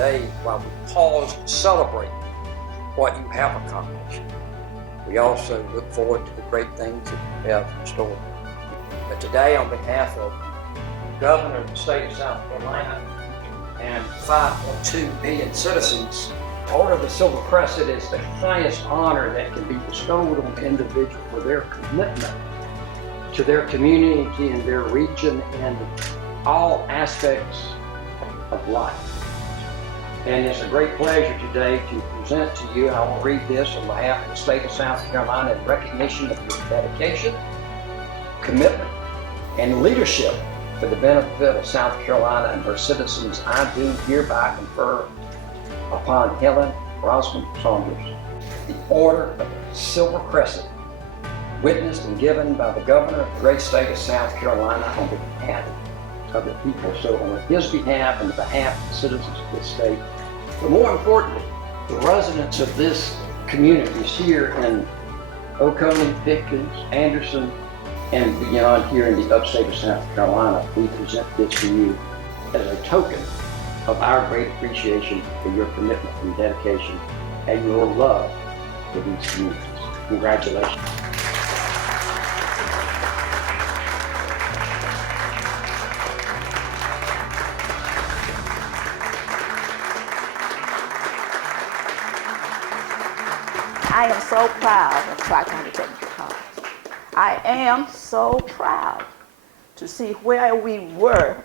today, while we pause to celebrate what you have accomplished, we also look forward to the great things that you have in store. But today, on behalf of the Governor of the state of South Carolina and 5.2 million citizens, the Order of the Silver Crescent is the highest honor that can be bestowed on an individual for their commitment to their community and their region and all aspects of life. And it's a great pleasure today to present to you, I will read this on behalf of the state of South Carolina in recognition of your dedication, commitment, and leadership for the benefit of South Carolina and her citizens. I do hereby confer upon Helen Rosemond-Saunders the Order of the Silver Crescent, witnessed and given by the Governor of the great state of South Carolina on behalf of the people. So on his behalf and the behalf of the citizens of this state, but more importantly, the residents of this communities here in Oconee, Pickens, Anderson, and beyond here in the upstate of South Carolina, we present this to you as a token of our great appreciation for your commitment and dedication and your love for these communities. Congratulations. I am so proud of Tri-County Technical College. I am so proud to see where we were,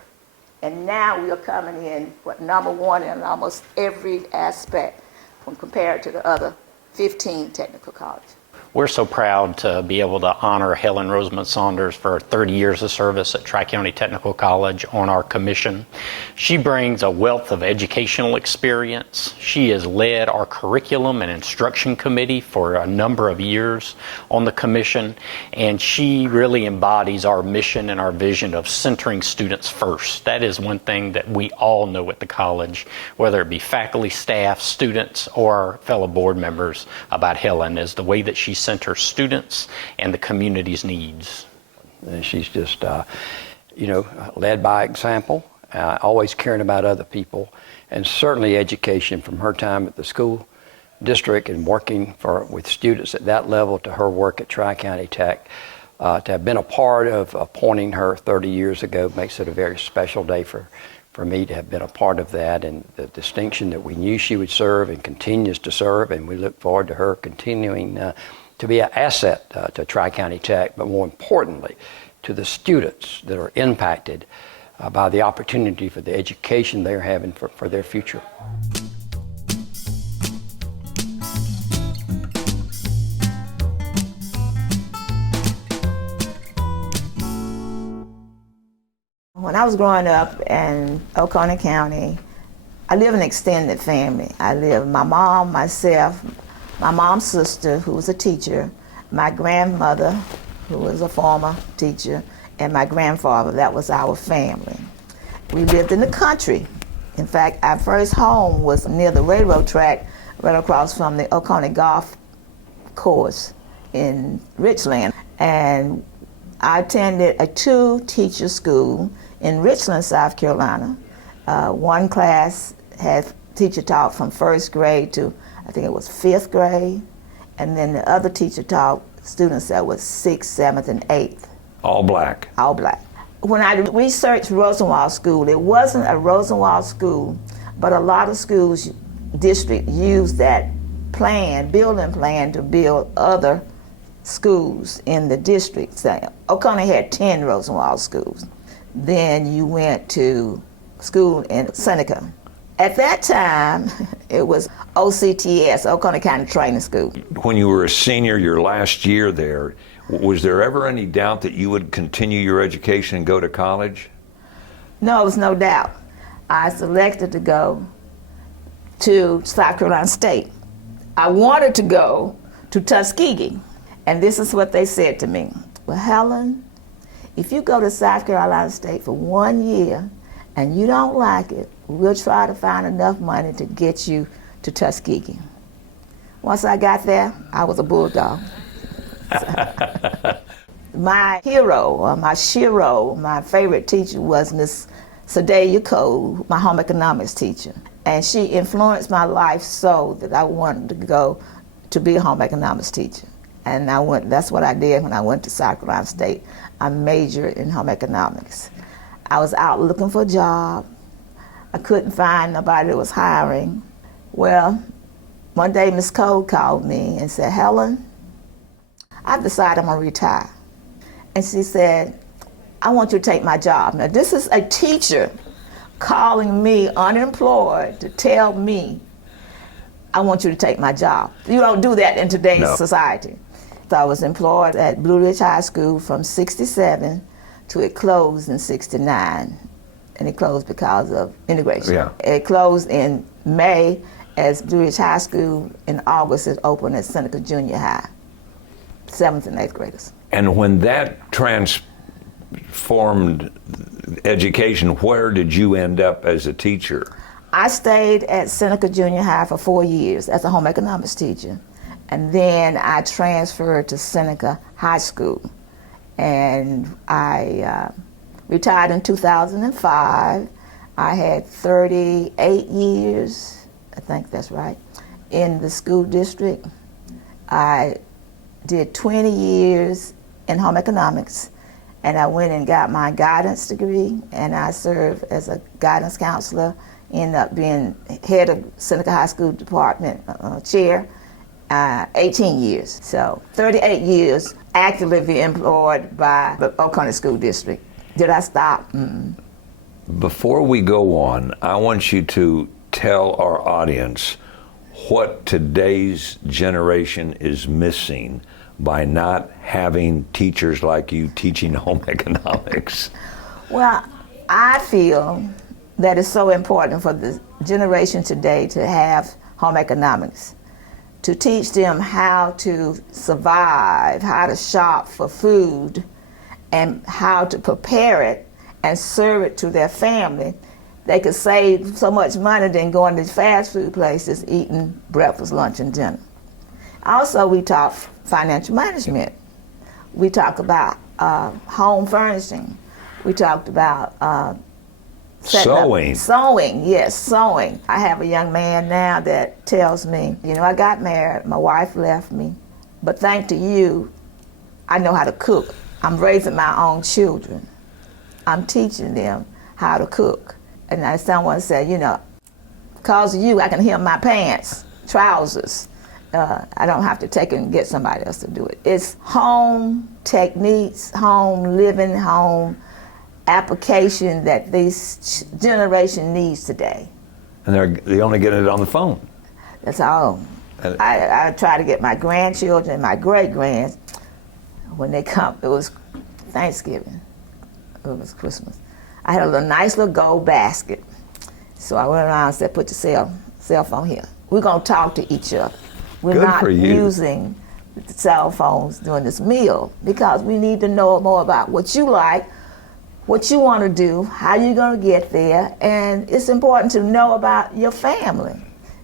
and now we are coming in number one in almost every aspect when compared to the other 15 technical colleges. We're so proud to be able to honor Helen Rosemond-Saunders for 30 years of service at Tri-County Technical College on our commission. She brings a wealth of educational experience. She has led our curriculum and instruction committee for a number of years on the commission, and she really embodies our mission and our vision of centering students first. That is one thing that we all know at the college, whether it be faculty, staff, students, or fellow board members, about Helen, is the way that she center students and the community's needs. And she's just, led by example, always caring about other people, and certainly education from her time at the school district and working with students at that level to her work at Tri-County Tech. To have been a part of appointing her 30 years ago makes it a very special day for me to have been a part of that, and the distinction that we knew she would serve and continues to serve, and we look forward to her continuing to be an asset to Tri-County Tech, but more importantly, to the students that are impacted by the opportunity for the education they're having for their future. When I was growing up in Oconee County, I live in an extended family. I live my mom, myself, my mom's sister, who was a teacher, my grandmother, who was a former teacher, and my grandfather. That was our family. We lived in the country. In fact, our first home was near the railroad track, right across from the Oconee Golf Course in Richland. And I attended a two-teacher school in Richland, South Carolina. One class had teacher taught from first grade to, I think it was 5th grade, and then the other teacher taught students that was 6th, 7th, and 8th. All black. All black. When I researched Rosenwald School, it wasn't a Rosenwald school, but a lot of schools, district used that building plan to build other schools in the district. So Oconee had 10 Rosenwald schools. Then you went to school in Seneca. At that time, it was OCTS, Oconee County Training School. When you were a senior, your last year there, was there ever any doubt that you would continue your education and go to college? No, there was no doubt. I selected to go to South Carolina State. I wanted to go to Tuskegee, and this is what they said to me. Well, Helen, if you go to South Carolina State for 1 year and you don't like it, we'll try to find enough money to get you to Tuskegee. Once I got there, I was a bulldog. My hero, or my shiro, my favorite teacher was Miss Sadeya Cole, my home economics teacher. And she influenced my life so that I wanted to go to be a home economics teacher. And that's what I did when I went to South Carolina State. I majored in home economics. I was out looking for a job. I couldn't find nobody that was hiring. Well, one day Miss Cole called me and said, Helen, I've decided I'm gonna retire. And she said, I want you to take my job. Now this is a teacher calling me unemployed to tell me, I want you to take my job. You don't do that in today's society. So I was employed at Blue Ridge High School from '67 to it closed in '69. And it closed because of integration. Yeah. It closed in May as Blue Ridge High School. In August it opened at Seneca Junior High, 7th and 8th graders. And when that transformed education, where did you end up as a teacher? I stayed at Seneca Junior High for 4 years as a home economics teacher. And then I transferred to Seneca High School. And I retired in 2005. I had 38 years, I think that's right, in the school district. I did 20 years in home economics, and I went and got my guidance degree, and I served as a guidance counselor, ended up being head of Seneca High School Department chair, 18 years. So 38 years actively employed by the Oconee School District. Did I stop? Mm-mm. Before we go on, I want you to tell our audience what today's generation is missing by not having teachers like you teaching home economics. Well, I feel that it's so important for the generation today to have home economics, to teach them how to survive, how to shop for food, and how to prepare it and serve it to their family. They could save so much money than going to fast food places eating breakfast, lunch, and dinner. Also, we taught financial management. We talked about home furnishing. We talked about sewing. Sewing, yes, sewing. I have a young man now that tells me, you know, I got married, my wife left me, but thanks to you, I know how to cook. I'm raising my own children. I'm teaching them how to cook. And someone said, you know, because of you, I can hem my pants, trousers. I don't have to take it and get somebody else to do it. It's home techniques, home living, home application that this generation needs today. And they only get it on the phone. That's all. I try to get my grandchildren and my great-grands, when they come, it was Thanksgiving, it was Christmas. I had a nice little gold basket. So I went around and said, put your cell phone here. We're gonna talk to each other. We're Good not for you. using the cell phones during this meal because we need to know more about what you like, what you want to do, how you're going to get there, and it's important to know about your family.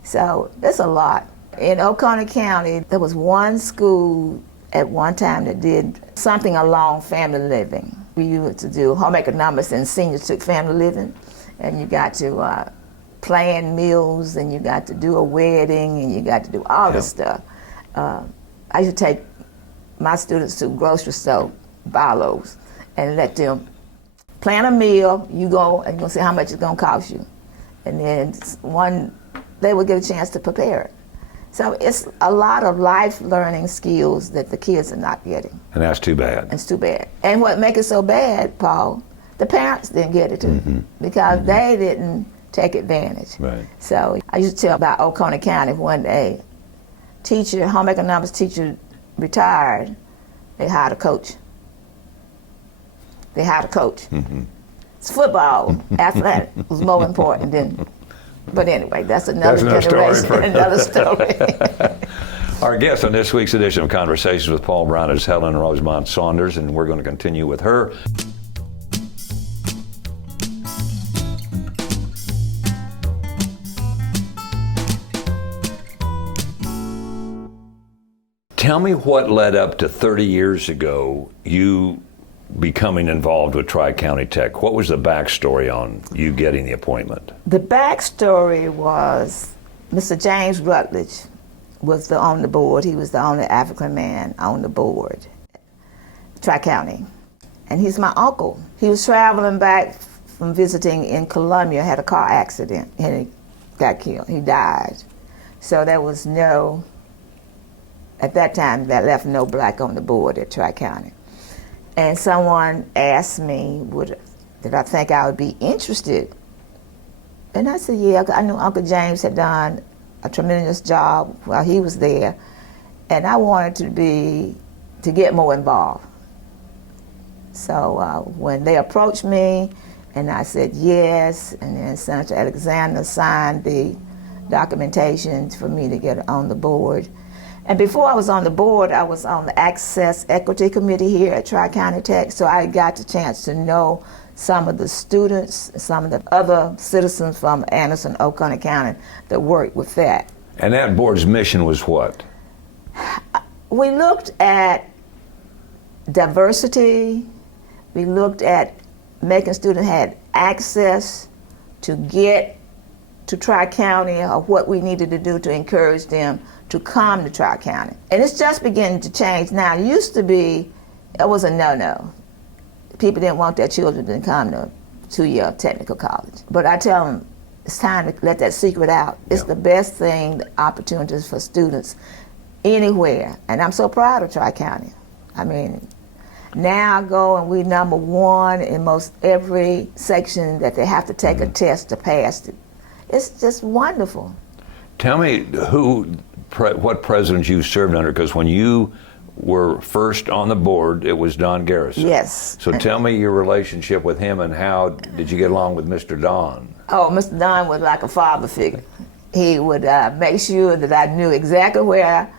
So it's a lot. In Oconee County, there was one school at one time that did something along family living. We used to do home economics and seniors took family living, and you got to plan meals, and you got to do a wedding, and you got to do all this stuff. I used to take my students to grocery store, Barlow's, and let them plan a meal. You go and you're gonna see how much it's gonna cost you, and then they will get a chance to prepare it. So it's a lot of life learning skills that the kids are not getting. And that's too bad. It's too bad. And what makes it so bad, Paul, the parents didn't get it too, because they didn't take advantage. Right. So I used to tell about Oconee County one day, home economics teacher retired, they hired a coach. It's football, athletic was more important than, but anyway, that's another generation, another story. Our guest on this week's edition of Conversations with Paul Brown is Helen Rosemond-Saunders, and we're going to continue with her. Tell me what led up to 30 years ago, you becoming involved with Tri-County Tech? What was the backstory on you getting the appointment? The backstory was Mr. James Rutledge was on the board. He was the only African man on the board, Tri-County. And he's my uncle. He was traveling back from visiting in Columbia, had a car accident, and he got killed. He died. So there was no, at that time, that left no black on the board at Tri-County. And someone asked me, did I think I would be interested? And I said, yeah, I knew Uncle James had done a tremendous job while he was there, and I wanted to get more involved. So when they approached me, and I said yes, and then Senator Alexander signed the documentation for me to get on the board. And before I was on the board, I was on the Access Equity Committee here at Tri-County Tech, so I got the chance to know some of the students, some of the other citizens from Anderson, Oconee County that worked with that. And that board's mission was what? We looked at diversity. We looked at making students have access to get to Tri-County, or what we needed to do to encourage them to come to Tri-County. And it's just beginning to change now. It used to be, it was a no-no. People didn't want their children to come to two-year technical college. But I tell them, it's time to let that secret out. It's the best thing, the opportunities for students anywhere. And I'm so proud of Tri-County. I mean, now I go and we number one in most every section that they have to take a test to pass it. It's just wonderful. Tell me what presidents you served under, because when you were first on the board, it was Don Garrison. Yes. So tell me your relationship with him, and how did you get along with Mr. Don? Oh, Mr. Don was like a father figure. He would make sure that I knew exactly where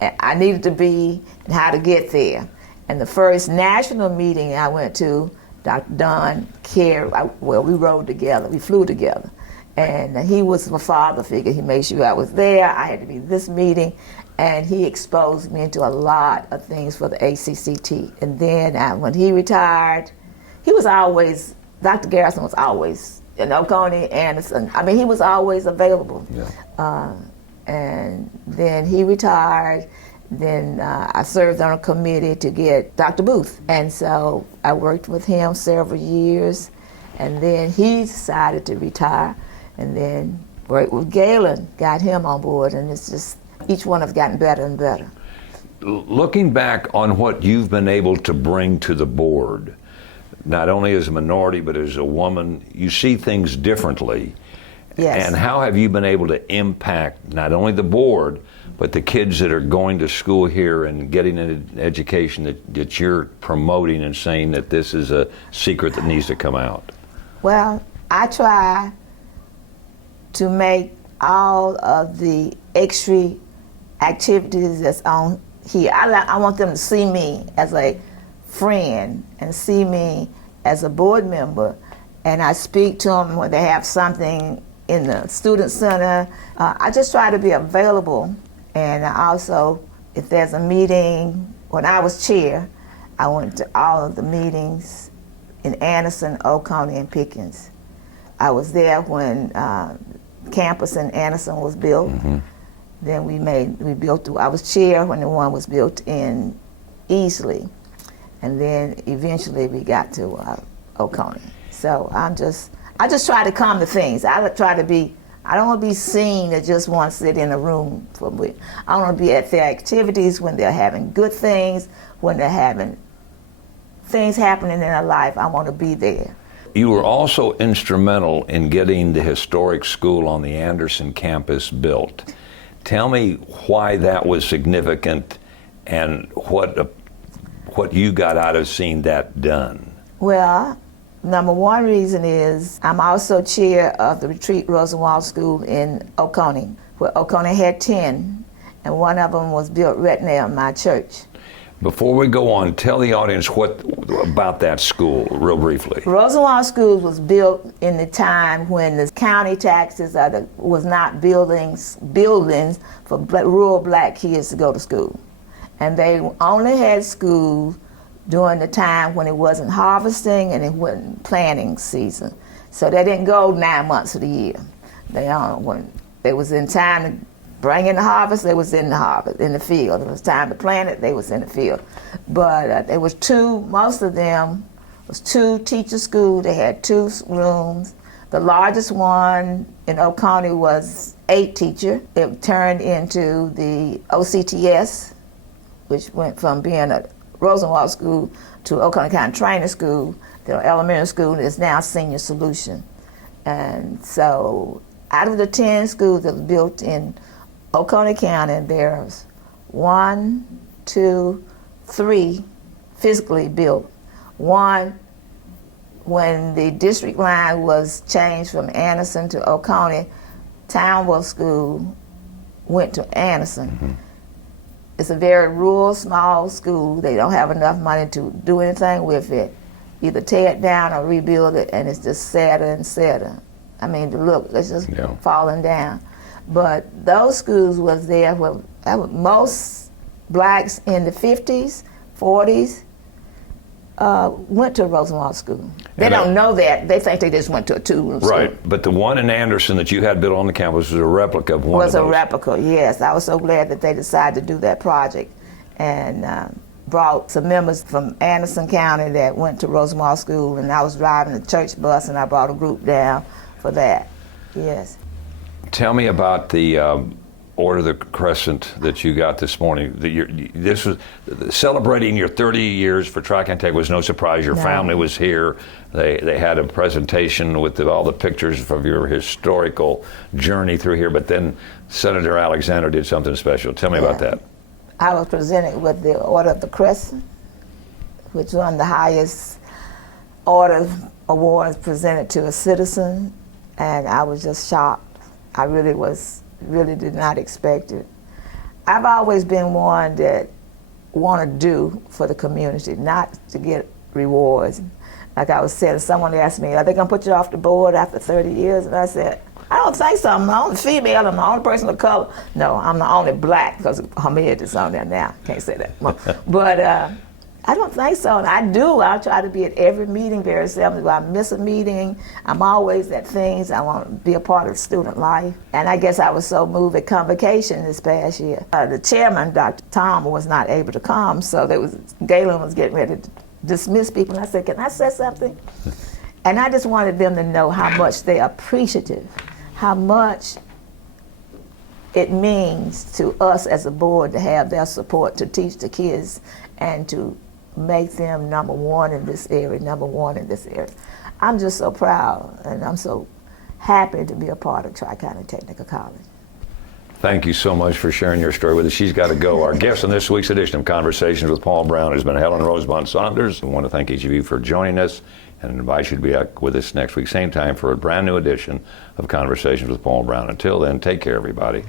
I needed to be and how to get there. And the first national meeting I went to, Dr. Don cared, we rode together, we flew together. And he was a father figure. He made sure I was there. I had to be at this meeting. And he exposed me into a lot of things for the ACCT. And then when he retired, he was always, Dr. Garrison was always, Oconee, Anderson. I mean, he was always available. Yeah. And then he retired. Then I served on a committee to get Dr. Booth. And so I worked with him several years. And then he decided to retire. And then worked with Galen, got him on board. And it's just, each one have gotten better and better. Looking back on what you've been able to bring to the board, not only as a minority, but as a woman, you see things differently. Yes. And how have you been able to impact not only the board, but the kids that are going to school here and getting an education that you're promoting and saying that this is a secret that needs to come out? Well, I try to make all of the extra activities that's on here. I want them to see me as a friend and see me as a board member, and I speak to them when they have something in the student center. I just try to be available, and also if there's a meeting, when I was chair, I went to all of the meetings in Anderson, Oconee, and Pickens. I was there when campus in Anderson was built. Mm-hmm. Then we built, I was chair when the one was built in Easley. And then eventually we got to Oconee. So I just try to come to things. I don't want to be seen as just want to sit in a room for me. I want to be at their activities when they're having good things, when they're having things happening in their life. I want to be there. You were also instrumental in getting the historic school on the Anderson campus built. Tell me why that was significant and what you got out of seeing that done. Well, number one reason is I'm also chair of the Retreat Rosenwald School in Oconee, where Oconee had 10, and one of them was built right near my church. Before we go on, tell the audience about that school, real briefly. Rosenwald School was built in the time when the county taxes was not buildings for rural black kids to go to school. And they only had schools during the time when it wasn't harvesting and it wasn't planting season. So they didn't go 9 months of the year. When they was in time to bring in the harvest, they was in the field. It was time to plant it, they was in the field. But there was most of them was 2 teacher schools. They had 2 rooms. The largest one in Oconee was 8 teacher. It turned into the OCTS, which went from being a Rosenwald school to Oconee County Training School. The elementary school is now Senior Solution. And so out of the 10 schools that were built in Oconee County, there's 1, 2, 3 physically built. One, when the district line was changed from Anderson to Oconee, Townwell School went to Anderson. Mm-hmm. It's a very rural, small school. They don't have enough money to do anything with it. Either tear it down or rebuild it, and it's just sadder and sadder. I mean, look, it's just falling down. But those schools was there where most blacks in the 50s, 40s, went to Rosenwald School. They don't know that. They think they just went to a 2-room school. Right, but the one in Anderson that you had built on the campus was a replica of one of those. Was a replica, yes. I was so glad that they decided to do that project and brought some members from Anderson County that went to Rosenwald School, and I was driving a church bus and I brought a group down for that, yes. Tell me about the Order of the Crescent that you got this morning. This was celebrating your 30 years for Tri-County Tech was no surprise. Your family was here. They had a presentation with all the pictures of your historical journey through here, but then Senator Alexander did something special. Tell me about that. I was presented with the Order of the Crescent, which won the highest order awards presented to a citizen, and I was just shocked. I really did not expect it. I've always been one that want to do for the community, not to get rewards. Like I was saying, someone asked me, are they going to put you off the board after 30 years? And I said, I don't think so. I'm the only female. I'm the only person of color. No, I'm the only black, because Hamid is on there now. Can't say that. But I don't think so. And I do. I try to be at every meeting very seldom. If I miss a meeting, I'm always at things. I want to be a part of student life. And I guess I was so moved at convocation this past year. The chairman, Dr. Tom, was not able to come, so Galen was getting ready to dismiss people. And I said, can I say something? And I just wanted them to know how much they're appreciative, how much it means to us as a board to have their support to teach the kids and to make them number one in this area. I'm just so proud, and I'm so happy to be a part of Tri-County Technical College. Thank you so much for sharing your story with us. She's got to go. Our guest on this week's edition of Conversations with Paul Brown has been Helen Rosemond-Saunders. I want to thank each of you for joining us and invite you to be back with us next week, same time, for a brand new edition of Conversations with Paul Brown. Until then, take care, everybody.